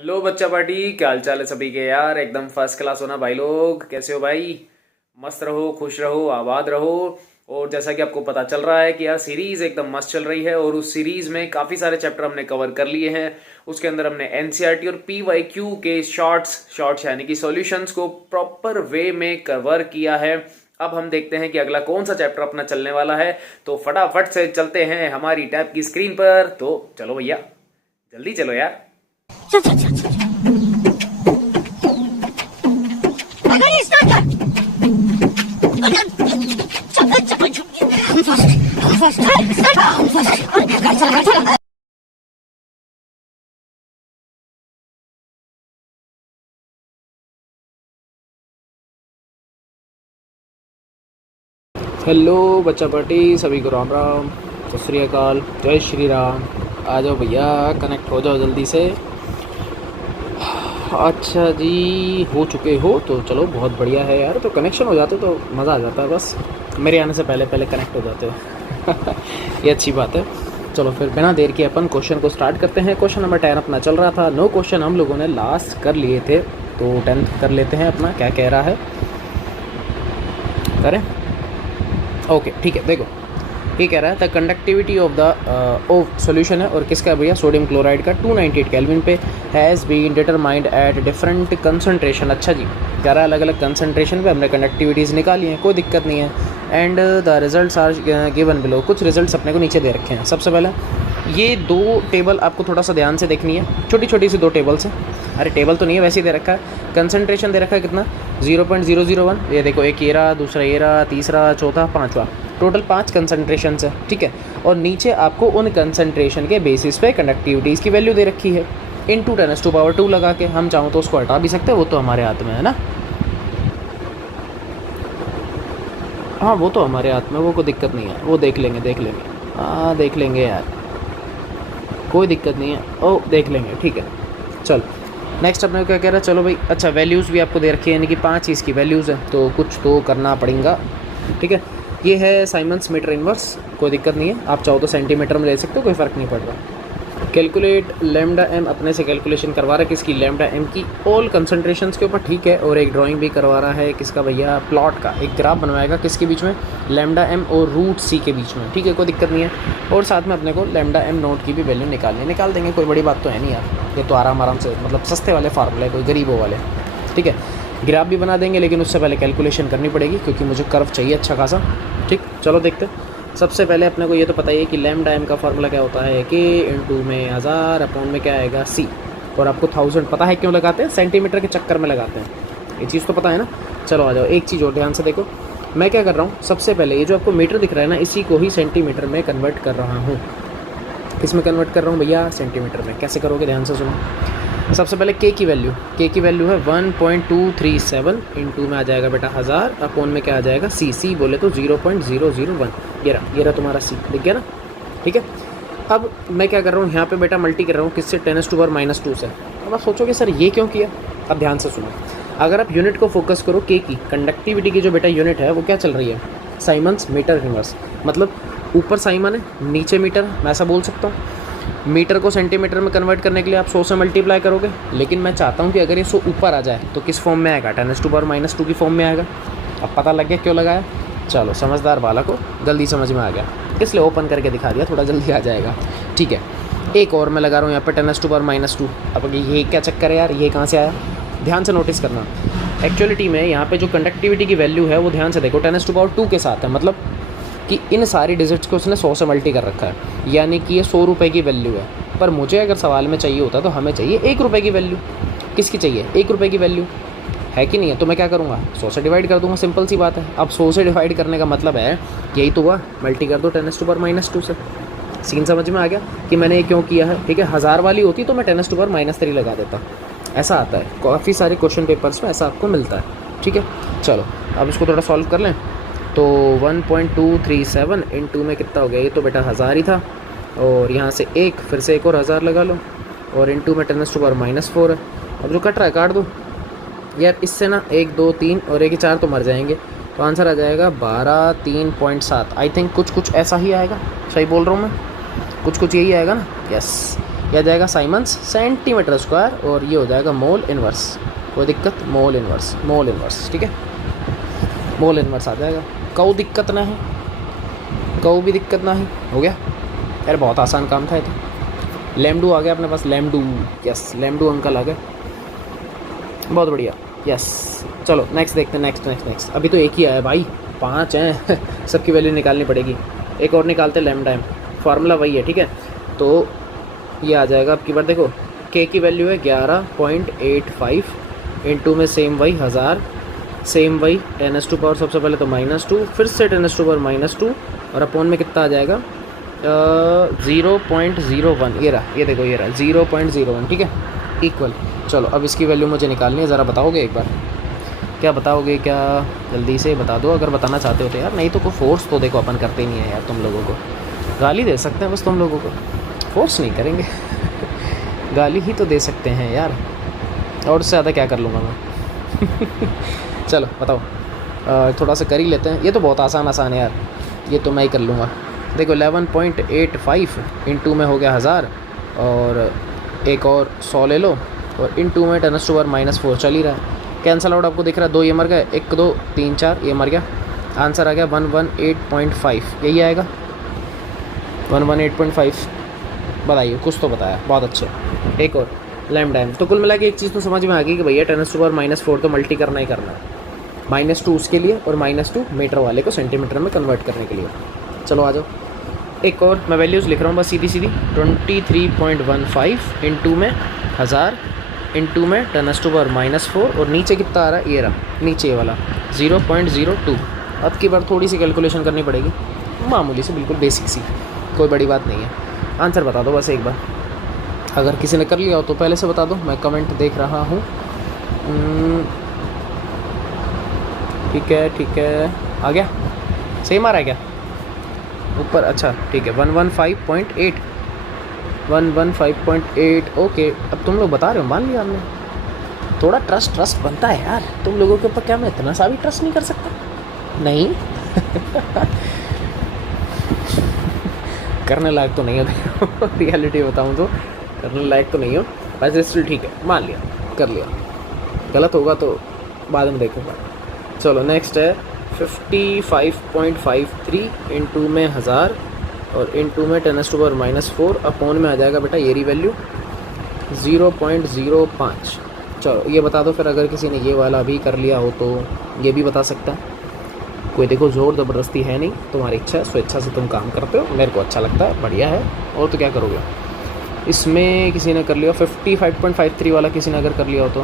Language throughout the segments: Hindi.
हेलो बच्चा पार्टी, क्या हाल चाल है सभी के यार। एकदम फर्स्ट क्लास होना भाई लोग। कैसे हो भाई? मस्त रहो, खुश रहो, आबाद रहो। और जैसा कि आपको पता चल रहा है कि यार सीरीज एकदम मस्त चल रही है और उस सीरीज में काफी सारे चैप्टर हमने कवर कर लिए हैं। उसके अंदर हमने एनसीईआरटी और पीवाईक्यू के शॉर्ट्स यानी कि सॉल्यूशंस को प्रॉपर वे में कवर किया है। अब हम देखते हैं कि अगला कौन सा चैप्टर अपना चलने वाला है। तो फटाफट से चलते हैं हमारी टैब की स्क्रीन पर। तो चलो भैया, जल्दी चलो यार। हेलो बच्चा पार्टी, सभी को राम राम, सत श्री अकाल, जय श्री राम। आ जाओ भैया, कनेक्ट हो जाओ जल्दी से। अच्छा जी, हो चुके हो तो चलो, बहुत बढ़िया है यार। तो कनेक्शन हो जाते तो मज़ा आ जाता है। बस मेरे आने से पहले पहले कनेक्ट हो जाते हो ये अच्छी बात है। चलो फिर बिना देर के अपन क्वेश्चन को स्टार्ट करते हैं। क्वेश्चन नंबर 10 अपना चल रहा था। 9 क्वेश्चन हम लोगों ने लास्ट कर लिए थे, तो 10th कर लेते हैं। अपना क्या कह रहा है, करें? ओके ठीक है। देखो ये कह रहा है the conductivity of the solution है, और किसका भैया? सोडियम क्लोराइड का 298 केल्विन पे has been determined at different concentration. अच्छा जी, कह रहा है अलग अलग कंसनट्रेशन पे हमने कंडक्टिविटीज़ निकाली हैं, कोई दिक्कत नहीं है। And the results are given below. कुछ रिजल्ट्स अपने को नीचे दे रखे हैं। सबसे पहले ये दो टेबल आपको थोड़ा सा ध्यान से देखनी है। छोटी छोटी सी दो टेबल्स हैं। अरे टेबल तो नहीं है, वैसे ही दे रखा है। कंसनट्रेशन दे रखा है कितना? 0.001। ये देखो, एक ये रहा, दूसरा ये रहा, तीसरा, चौथा, पाँचवा। टोटल 5 कंसनट्रेशन है, ठीक है। और नीचे आपको उन कंसनट्रेशन के बेसिस पे कंडक्टिविटीज़ की वैल्यू दे रखी है। इनटू 10⁻²⁴ लगा के हम चाहो तो उसको हटा भी सकते हैं, वो तो हमारे हाथ में है ना। हाँ वो तो हमारे हाथ में, वो कोई दिक्कत नहीं है। वो देख लेंगे हाँ देख लेंगे यार, कोई दिक्कत नहीं है। ओ देख लेंगे, ठीक है। चलो नेक्स्ट अपने को क्या कह रहा है? चलो भाई, अच्छा वैल्यूज़ भी आपको दे रखी है, यानी कि 5 चीज़ की वैल्यूज़ है, तो कुछ तो करना पड़ेगा, ठीक है। ये है साइमन्स मीटर इनवर्स, कोई दिक्कत नहीं है। आप चाहो तो सेंटीमीटर में ले सकते हो, कोई फ़र्क नहीं पड़ रहा। कैलकुलेट लैम्डा एम, अपने से कैलकुलेशन करवा रहा है किसकी? लैम्डा एम की, ऑल कंसंट्रेशंस के ऊपर, ठीक है। और एक ड्राइंग भी करवा रहा है किसका भैया? प्लॉट का। एक ग्राफ बनवाएगा किसके बीच में? लैम्डा एम और रूट सी के बीच में, ठीक है, कोई दिक्कत नहीं है। और साथ में अपने को लैम्डा एम नोट की भी वैल्यू निकाल देंगे, कोई बड़ी बात तो है नहीं यार। ये तो आराम से, मतलब सस्ते वाले फार्मूले, कोई गरीबों वाले, ठीक है। ग्राफ भी बना देंगे, लेकिन उससे पहले कैलकुलेशन करनी पड़ेगी, क्योंकि मुझे कर्व चाहिए अच्छा खासा, ठीक। चलो देखते हैं। सबसे पहले अपने को ये तो पता ही है कि लैम्डा एम का फार्मूला क्या होता है, के इंटू में 1000 अपॉन में क्या आएगा? सी। और आपको 1000 पता है क्यों लगाते हैं? सेंटीमीटर के चक्कर में लगाते हैं, ये चीज़ तो पता है ना। चलो आ जाओ, एक चीज़ और ध्यान से देखो। मैं क्या कर रहा हूँ, सबसे पहले ये जो आपको मीटर दिख रहा है ना, इसी को ही सेंटीमीटर में कन्वर्ट कर रहा हूँ। किस में कन्वर्ट कर रहा हूँ भैया? सेंटीमीटर में। कैसे करोगे, ध्यान से सुनो। सबसे पहले के की वैल्यू है 1.237, इंटू में आ जाएगा बेटा 1000, अपॉन में क्या आ जाएगा? सी बोले तो 0.001। ये रहा तुम्हारा सी, दिख गया ना, ठीक है। अब मैं क्या कर रहा हूँ यहाँ पे बेटा? मल्टी कर रहा हूँ किससे? 10⁻⁻2 से। अब आप सोचोगे सर ये क्यों किया? अब ध्यान से सुनो। अगर आप यूनिट को फोकस करो, के की कंडक्टिविटी की जो बेटा यूनिट है वो क्या चल रही है? Siemens metre inverse. मतलब ऊपर साइमन है, नीचे मीटर, मैं ऐसा बोल सकता हूँ। मीटर को सेंटीमीटर में कन्वर्ट करने के लिए आप 100 से मल्टीप्लाई करोगे, लेकिन मैं चाहता हूँ कि अगर ये 100 ऊपर आ जाए तो किस फॉर्म में आएगा? 10⁻⁻2 की फॉर्म में आएगा। अब पता लग गया क्यों लगाया? चलो समझदार बालक को जल्दी समझ में आ गया, इसलिए ओपन करके दिखा दिया, थोड़ा जल्दी आ जाएगा, ठीक है। एक और मैं लगा रहा हूँ यहाँ पे 10⁻⁻2। अब ये क्या चक्कर है यार, ये कहाँ से आया? ध्यान से नोटिस करना। एक्चुअलिटी में यहाँ पे जो कंडक्टिविटी की वैल्यू है वो ध्यान से देखो 10⁻2 के साथ है, मतलब कि इन सारी डिजिट्स को उसने 100 से मल्टी कर रखा है, यानी कि ये 100 रुपये की वैल्यू है। पर मुझे अगर सवाल में चाहिए होता तो हमें चाहिए 1 रुपये की वैल्यू। किसकी चाहिए? 1 रुपये की वैल्यू, है कि नहीं है? तो मैं क्या करूँगा? 100 से डिवाइड कर दूँगा, सिंपल सी बात है। अब 100 से डिवाइड करने का मतलब है यही तो हुआ, मल्टी कर दो 10⁻2 से। सीन समझ में आ गया कि मैंने ये क्यों किया है, ठीक है। 1000 वाली होती तो मैं 10⁻3 लगा देता। ऐसा आता है काफ़ी सारे क्वेश्चन पेपर्स में, ऐसा आपको मिलता है, ठीक है। चलो अब इसको थोड़ा सॉल्व कर लें। तो 1.237 इंटू में कितना हो गया? ये तो बेटा 1000 ही था, और यहाँ से एक, फिर से एक और 1000 लगा लो, और इंटू में 10⁻⁻4 है। अब जो कट रहा है काट दो यार, इससे ना 1 2 3 और 1 4 तो मर जाएंगे, तो आंसर आ जाएगा 12 3.7। आई थिंक कुछ ऐसा ही आएगा, सही बोल रहा हूँ मैं? कुछ यही आएगा ना? यस, ये आ जाएगा साइमन्स सेंटीमीटर स्क्वायर और ये हो जाएगा मोल इनवर्स। कोई दिक्कत? मोल इनवर्स ठीक है, मोल इनवर्स आ जाएगा। कोई दिक्कत ना है, कोई भी दिक्कत ना है। हो गया यार, बहुत आसान काम था ये तो। लैम्डू आ गया अपने पास, लैम्डू, यस लैम्डू अंकल आ गए, बहुत बढ़िया, यस। चलो नेक्स्ट देखते हैं, नेक्स्ट। अभी तो एक ही आया भाई, 5 हैं सबकी वैल्यू निकालनी पड़ेगी। एक और निकालते लैम्डा एम, फार्मूला वही है ठीक है। तो ये आ जाएगा आपकी बार, देखो के की वैल्यू है 11.85, इनटू में सेम वही 1000, सेम वही 10⁻² पावर सबसे पहले तो -2, फिर से 10⁻² पावर -2 और अपॉन में कितना आ जाएगा 0.01। ये रहा, ये देखो ये रहा 0.01 ठीक है, इक्वल। चलो अब इसकी वैल्यू मुझे निकालनी है, ज़रा बताओगे एक बार? क्या बताओगे क्या? जल्दी से बता दो अगर बताना चाहते हो तो यार, नहीं तो कोई फोर्स तो देखो अपन करते नहीं है यार, तुम लोगों को गाली दे सकते हैं बस, तुम लोगों को फोर्स नहीं करेंगे गाली ही तो दे सकते हैं यार, और उससे ज़्यादा क्या कर लूँगा मैं चलो बताओ, थोड़ा सा कर ही लेते हैं। ये तो बहुत आसान है यार, ये तो मैं ही कर लूँगा। देखो 11.85 इनटू में हो गया 1000 और एक और 100 ले लो और इनटू में 10⁻⁻4 चल ही रहा है। कैंसल आउट आपको दिख रहा है, 2 ये मर गए, 1 2 3 4 ये मर गया। आंसर आ गया 118.5, यही आएगा 118.5। बताइए, कुछ तो बताया, बहुत अच्छे। एक और लैम्डा एम। तो कुल मिला के एक चीज़ तो समझ में आ गई कि भैया 10⁻⁻4 तो मल्टी करना ही करना है, -2 उसके लिए और -2 मीटर वाले को सेंटीमीटर में कन्वर्ट करने के लिए। चलो आ जाओ, एक और मैं वैल्यूज़ लिख रहा हूँ बस सीधी 23.15 इनटू में 1000 इनटू में 10⁻⁻4 और नीचे कितना आ रहा है, ये रहा नीचे ये वाला 0.02। अब की बार थोड़ी सी कैलकुलेशन करनी पड़ेगी, मामूली से, बिल्कुल बेसिक सी, कोई बड़ी बात नहीं है। आंसर बता दो बस एक बार, अगर किसी ने कर लिया हो तो पहले से बता दो, मैं कमेंट देख रहा हूँ। ठीक है, आ गया, सेम आ रहा है क्या ऊपर? अच्छा ठीक है, 115.8 ओके। अब तुम लोग बता रहे हो, मान लिया हमने। थोड़ा ट्रस्ट बनता है यार तुम लोगों के ऊपर, क्या मैं इतना सा भी ट्रस्ट नहीं कर सकता? नहीं करने लायक तो नहीं हो रियलिटी बताऊं तो करने लायक तो नहीं हो, वैसे स्टिल ठीक है, मान लिया, कर लिया। गलत होगा तो बाद में देखूंगा। चलो नेक्स्ट है 55.53 इनटू में 1000 और इनटू में 10⁻⁻4 अपॉन में आ जाएगा बेटा ये री वैल्यू 0.05। चलो ये बता दो फिर, अगर किसी ने ये वाला भी कर लिया हो तो ये भी बता सकता है। कोई देखो ज़ोर ज़बरदस्ती है नहीं, तुम्हारी इच्छा, स्वेच्छा से तुम काम करते हो, मेरे को अच्छा लगता है, बढ़िया है। और तो क्या करोगे इसमें? किसी ने कर लिया 55.53 वाला, किसी ने अगर कर लिया हो तो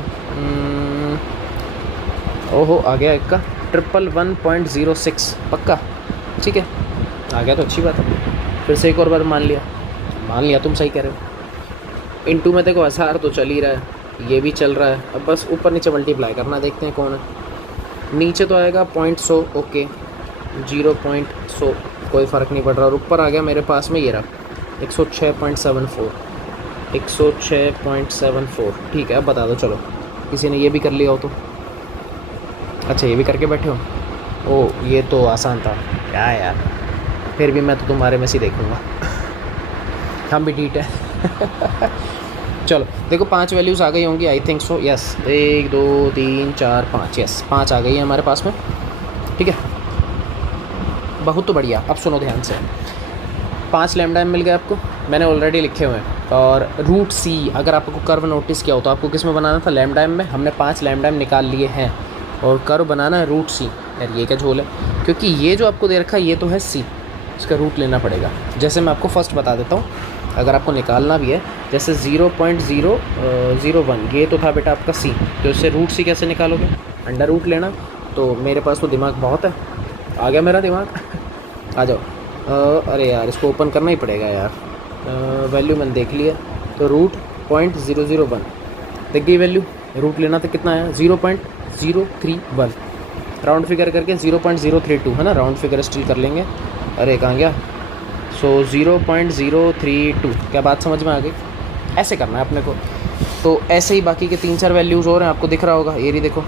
ओहो आ गया एक का 111.06 पक्का, ठीक है आ गया तो अच्छी बात है। फिर से एक और बार मान लिया तुम सही कह रहे हो। इनटू में देखो 1000 तो चल ही रहा है, ये भी चल रहा है, अब बस ऊपर नीचे मल्टीप्लाई करना, देखते हैं कौन है। नीचे तो आएगा 0.100 ओके, 0.100 कोई फ़र्क नहीं पड़ रहा, और ऊपर आ गया मेरे पास में ये रहा 106.74 ठीक है। अब बता दो चलो, किसी ने ये भी कर लिया हो तो? अच्छा ये भी करके बैठे हो, ओ ये तो आसान था क्या यार, फिर भी मैं तो तुम्हारे में से देखूँगा हम भी ठीक है चलो देखो 5 वैल्यूज़ आ गई होंगी, I think so, yes 1 2 3 4 5, yes 5 आ गई है हमारे पास में, ठीक है बहुत तो बढ़िया। अब सुनो ध्यान से, 5 लैम्डा मिल गए आपको, मैंने ऑलरेडी लिखे हुए हैं। और रूट सी, अगर आपको कर्व नोटिस किया हो तो आपको किस में बनाना था? लैम्डा एम में। हमने 5 लैम्डा एम निकाल लिए हैं और कर्व बनाना है रूट सी। यार ये क्या झोल है, क्योंकि ये जो आपको दे रखा है ये तो है सी, इसका रूट लेना पड़ेगा। जैसे मैं आपको फर्स्ट बता देता हूँ, अगर आपको निकालना भी है, जैसे 0.001 ये तो था बेटा आपका सी, तो इससे रूट सी कैसे निकालोगे? अंडर रूट लेना। तो मेरे पास तो दिमाग बहुत है, आ गया मेरा दिमाग आ जाओ। अरे यार इसको ओपन करना ही पड़ेगा यार, वैल्यू मैंने देख लिया, तो रूट 0.001 देख गई वैल्यू। रूट लेना तो कितना है? 0.031, राउंड फिगर करके 0.032 है ना, राउंड फिगर स्टिल कर लेंगे। अरे कहाँ गया? सो 0.032, क्या बात समझ में आ गई? ऐसे करना है अपने को। तो ऐसे ही बाकी के 3-4 वैल्यूज़ और हैं, आपको दिख रहा होगा, ये रही देखो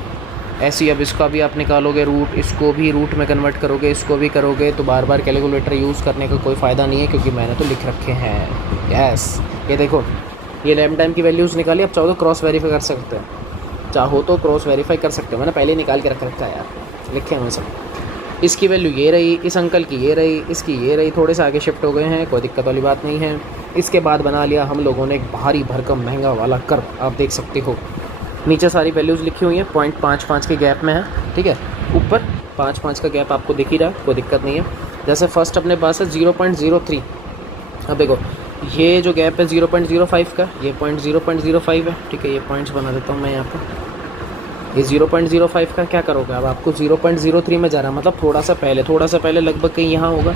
ऐसे ही। अब इसका भी आप निकालोगे रूट, इसको भी रूट में कन्वर्ट करोगे, इसको भी करोगे, तो बार बार कैलकुलेटर यूज़ करने का कोई फ़ायदा नहीं है, क्योंकि मैंने तो लिख रखे हैं। यस ये देखो ये लैम्बडा एम की वैल्यूज़ निकाली, अब चाहो तो क्रॉस वेरीफाई कर सकते हैं, चाहो तो क्रॉस वेरीफाई कर सकते हो। मैंने पहले निकाल के रख रखा है यार, लिखे हैं सब। इसकी वैल्यू ये रही, इस अंकल की ये रही, इसकी ये रही, थोड़े से आगे शिफ्ट हो गए हैं, कोई दिक्कत वाली बात नहीं है। इसके बाद बना लिया हम लोगों ने एक भारी भरकम महंगा वाला कर्व, आप देख सकते हो। नीचे सारी वैल्यूज़ लिखी हुई हैं, 0.55 के गैप में है, ठीक है। ऊपर 5-5 का गैप आपको दिख ही रहा है, कोई दिक्कत नहीं है। जैसे फर्स्ट अपने पास है 0.03, अब देखो ये जो गैप है 0.05 का, ये 0.05 है, ठीक है। ये पॉइंट्स बना देता हूँ मैं यहाँ पर। ये 0.05 का क्या करोगे अब, आपको 0.03 में जा रहा है, मतलब थोड़ा सा पहले लगभग कहीं यहाँ होगा।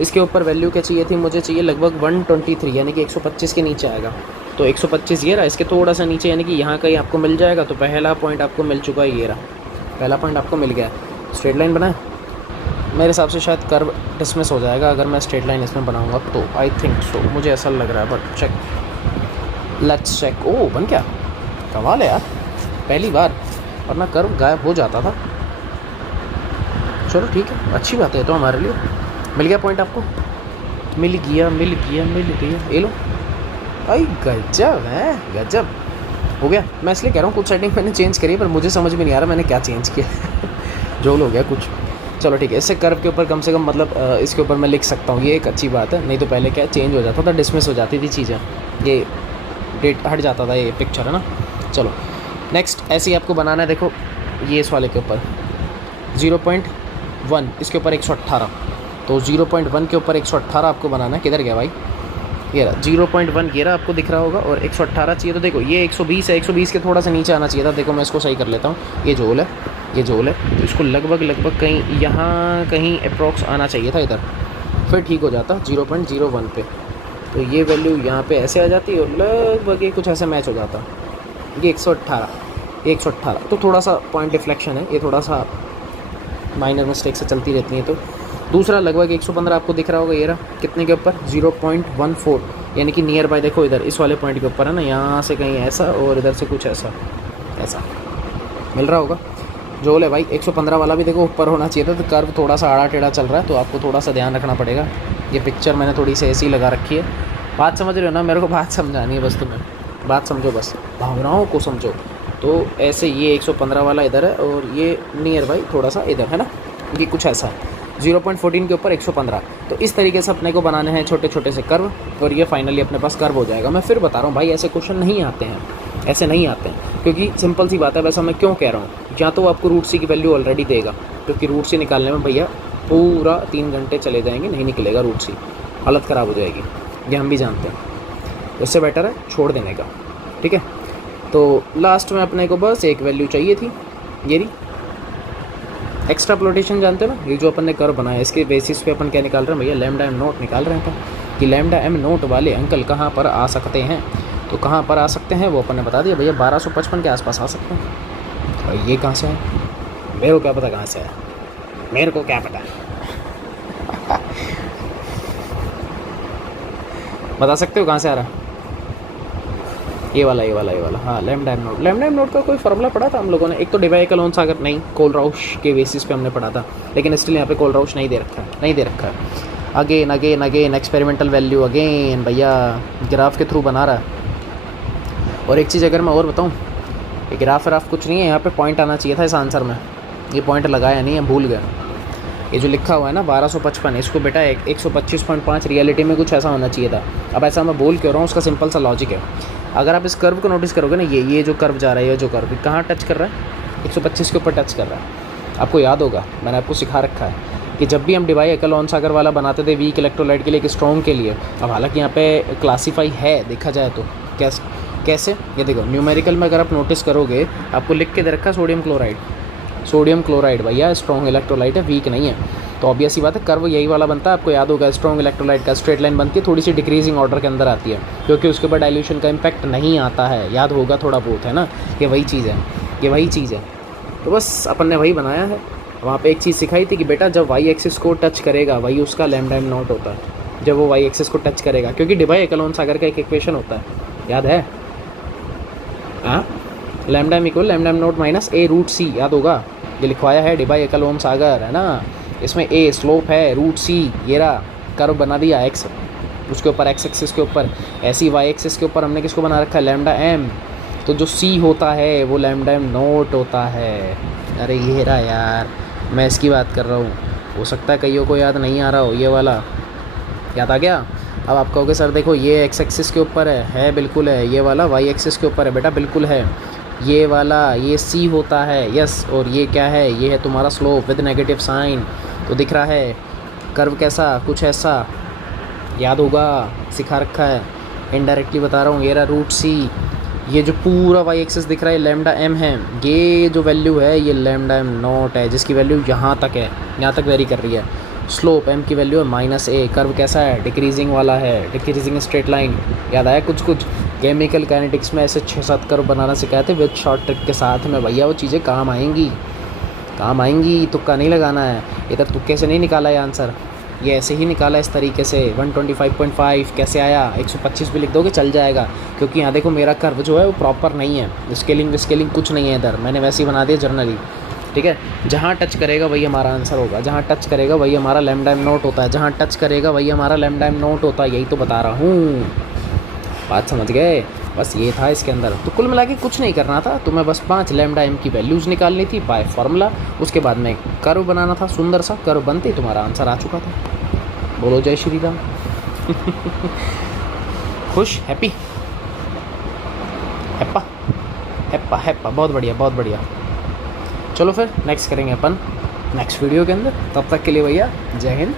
इसके ऊपर वैल्यू क्या चाहिए थी, मुझे चाहिए लगभग 123, यानी कि 125 के नीचे आएगा। तो 125 ये रहा, इसके थोड़ा सा नीचे यानी कि यहाँ कहीं आपको मिल जाएगा। तो पहला पॉइंट आपको मिल चुका है, ये रहा पहला पॉइंट आपको मिल गया। स्ट्रेट लाइन बनाए, मेरे हिसाब से शायद कर्व डिसमिस हो जाएगा अगर मैं स्ट्रेट लाइन इसमें बनाऊँगा तो, आई थिंक सो, मुझे ऐसा लग रहा है, बट चेक, लेट्स चेक। ओ बन क्या, कमाल है यार, पहली बार, वरना कर्व गायब हो जाता था। चलो ठीक है, अच्छी बात है तो हमारे लिए। मिल गया पॉइंट आपको, मिल गया। ये लो, आई गजब है, गजब हो गया। मैं इसलिए कह रहा हूँ कुछ सेटिंग मैंने चेंज करी, पर मुझे समझ में नहीं आ रहा मैंने क्या चेंज किया जो हो गया कुछ। चलो ठीक है, इससे कर्व के ऊपर कम से कम मतलब इसके ऊपर मैं लिख सकता हूँ, ये एक अच्छी बात है। नहीं तो पहले क्या चेंज हो जाता था, डिसमिस हो जाती थी चीज़ें, ये डेट हट जाता था ये पिक्चर, है ना। चलो नेक्स्ट ऐसे ही आपको बनाना है। देखो ये इस वाले के ऊपर 0.1, इसके ऊपर 118, तो 0.1 के ऊपर 118 आपको बनाना है। किधर गया भाई, ये रहा 0.1, ये रहा, आपको दिख रहा होगा। और 118 चाहिए, तो देखो ये 120 है, 120 के थोड़ा सा नीचे आना चाहिए था। देखो मैं इसको सही कर लेता हूँ, ये जोल है, तो इसको लगभग कहीं यहाँ कहीं अप्रॉक्स आना चाहिए था इधर, फिर ठीक हो जाता 0.01 पे। तो ये वैल्यू यहाँ पे ऐसे आ जाती और लगभग ये कुछ ऐसे मैच हो जाता। ये 118, तो थोड़ा सा पॉइंट डिफ्लेक्शन है, ये थोड़ा सा माइनर मिस्टेक से चलती रहती है। तो दूसरा लगभग 115 आपको दिख रहा होगा, ये रहा कितने के ऊपर 0.14, यानी कि नियर बाय देखो इधर इस वाले पॉइंट के ऊपर है ना, यहाँ से कहीं ऐसा और इधर से कुछ ऐसा मिल रहा होगा। जो ले भाई 115 वाला भी देखो ऊपर होना चाहिए था, तो कर्व थोड़ा सा आड़ा टेढ़ा चल रहा है, तो आपको थोड़ा सा ध्यान रखना पड़ेगा। ये पिक्चर मैंने थोड़ी सी ऐसी लगा रखी है, बात समझ रहे हो ना, मेरे को बात समझानी है बस, तुम्हें बात समझो, बस भावनाओं को समझो। तो ऐसे ये 115 वाला इधर है और ये नियर बाई थोड़ा सा इधर है ना, ये कुछ ऐसा है 0.14 के ऊपर 115। तो इस तरीके से अपने को बनाने हैं छोटे छोटे से कर्व, और ये फाइनली अपने पास कर्व हो जाएगा। मैं फिर बता रहा हूँ भाई, ऐसे क्वेश्चन नहीं आते हैं, ऐसे नहीं आते हैं, क्योंकि सिंपल सी बात है। वैसा मैं क्यों कह रहा हूँ, या तो आपको रूट सी की वैल्यू ऑलरेडी देगा, क्योंकि रूट सी निकालने में भैया पूरा 3 घंटे चले जाएंगे, नहीं निकलेगा रूट सी, हालत ख़राब हो जाएगी, ये हम भी जानते हैं। उससे बेटर है छोड़ देने का, ठीक है। तो लास्ट में अपने को बस एक वैल्यू चाहिए थी, ये रही एक्सट्रापोलेशन, जानते हो ना, ये जो अपन ने कर्व बनाया, इसके बेसिस पे अपन क्या निकाल रहे हैं भैया, लैम्डा एम नोट निकाल रहे हैं कि लैम्डा एम नोट वाले अंकल कहाँ पर आ सकते हैं। तो कहाँ पर आ सकते हैं वो अपन ने बता दिया भैया, 1255 के आसपास आ सकते हैं। और ये कहाँ से है, मेरे को क्या पता कहाँ से है, मेरे को क्या पता बता सकते हो कहाँ से आ रहा है, ये वाला हाँ, लैम्डा एम नोट का कोई फार्मूला पढ़ा था हम लोगों ने। एक तो डिवाई का लोन्स अगर नहीं, कोलराउश के बेसिस पे हमने पढ़ा था, लेकिन स्टिल यहाँ पे कोलराउश नहीं दे रखा है। अगेन एक्सपेरिमेंटल वैल्यू अगेन भैया ग्राफ के थ्रू बना रहा है। और एक चीज़ अगर मैं और बताऊँ, ये ग्राफ कुछ नहीं है, यहाँ पे पॉइंट आना चाहिए था इस आंसर में, ये पॉइंट लगाया नहीं है, भूल गया। ये जो लिखा हुआ है ना 1255, इसको बेटा 125.5 रियलिटी में कुछ ऐसा होना चाहिए था। अब ऐसा मैं बोल क्यों रहा हूँ, उसका सिंपल सा लॉजिक है। अगर आप इस कर्व को नोटिस करोगे ना, ये जो कर्व जा रहा है, ये जो कर्व कहाँ टच कर रहा है, 125 के ऊपर टच कर रहा है। आपको याद होगा मैंने आपको सिखा रखा है कि जब भी हम डिवाई एकल ऑन सागर वाला बनाते थे वीक इलेक्ट्रोलाइट के लिए, एक स्ट्रॉन्ग के लिए, अब हालांकि यहाँ पे क्लासीफाई है देखा जाए तो कैसे, ये देखो न्यूमेरिकल में अगर आप नोटिस करोगे, आपको लिख के दे रखा है सोडियम क्लोराइड भैया स्ट्रॉन्ग इलेक्ट्रोलाइट है, वीक नहीं है। तो ऑब्वियस ही बात है, कर्व यही वाला बनता है, आपको याद होगा स्ट्रॉन्ग इलेक्ट्रोलाइट का स्ट्रेट लाइन बनती है, थोड़ी सी डिक्रीजिंग ऑर्डर के अंदर आती है, क्योंकि उसके ऊपर डाइल्यूशन का इम्पैक्ट नहीं आता है, याद होगा थोड़ा बहुत, है ना। ये वही चीज़ है। तो बस अपन ने वही बनाया है। वहाँ पे एक चीज़ सिखाई थी कि बेटा जब वाई एक्सिस को टच करेगा वही उसका लैम्डा एम नॉट होता है, जब वो वाई एक्सिस को टच करेगा, क्योंकि डिवाई एकलॉन सागर का एक इक्वेशन होता है, याद है हाँ, lambda M equal lambda M naught minus A root C, याद होगा, ये लिखवाया है डिवाई एकलॉन सागर, है ना। इसमें ए स्लोप है, रूट सी ये रहा, कर्व बना दिया एक्स, उसके ऊपर एक्स एक्सिस के ऊपर, ऐसी वाई एक्सिस के ऊपर हमने किसको बना रखा है, लैम्डा एम। तो जो सी होता है वो लैम्डा एम नोट होता है। अरे ये रहा यार, मैं इसकी बात कर रहा हूँ। हो सकता है कईयों को याद नहीं आ रहा हो, ये वाला याद आ गया। अब आप कहोगे सर देखो ये एक्स एक्सिस के ऊपर है बिल्कुल है, ये वाला वाई एक्सिस के ऊपर है, बेटा बिल्कुल है। ये वाला ये सी होता है, यस। और ये क्या है, ये है तुम्हारा स्लोप विद नेगेटिव साइन। तो दिख रहा है कर्व कैसा, कुछ ऐसा, याद होगा, सिखा रखा है। इनडायरेक्टली बता रहा हूँ, ये रहा रूट सी। ये जो पूरा वाई एक्सिस दिख रहा है लैम्डा एम है, ये जो वैल्यू है ये लैम्डा एम नॉट है, जिसकी वैल्यू यहाँ तक है, यहाँ तक वेरी कर रही है। स्लोप एम की वैल्यू है -a। कर्व कैसा है, डिक्रीजिंग वाला है, डिक्रीजिंग स्ट्रेट लाइन। याद आया कुछ कुछ, केमिकल काइनेटिक्स में ऐसे 6-7 कर्व बनाना सिखाए थे विद शॉर्ट ट्रिक के साथ में। भैया वो चीज़ें काम आएंगी, काम आएंगी, तुक्का नहीं लगाना है। इधर तुक्के से नहीं निकाला है आंसर, ये ऐसे ही निकाला इस तरीके से। 125.5 कैसे आया, 125 भी लिख दोगे चल जाएगा, क्योंकि यहाँ देखो मेरा कर्व जो है वो प्रॉपर नहीं है, स्केलिंग कुछ नहीं है इधर, मैंने वैसे ही बना दिया जर्नली। ठीक है, जहाँ टच करेगा वही हमारा आंसर होगा, जहाँ टच करेगा वही हमारा लैम्डा एम नोट होता है, जहाँ टच करेगा वही हमारा लैम्डा एम नोट होता है। यही तो बता रहा हूँ, बात समझ गए। बस ये था इसके अंदर। तो कुल मिला के कुछ नहीं करना था, तुम्हें बस 5 लैम्डा एम की वैल्यूज़ निकालनी थी बाय फार्मूला। उसके बाद में कर्व बनाना था, सुंदर सा कर्व बनते ही तुम्हारा आंसर आ चुका था। बोलो जय श्री राम। खुश, हैप्पी, हैप्पा हैप्पा हैप्पा, बहुत बढ़िया बहुत बढ़िया। चलो फिर नेक्स्ट करेंगे अपन नेक्स्ट वीडियो के अंदर। तब तक के लिए भैया जय हिंद।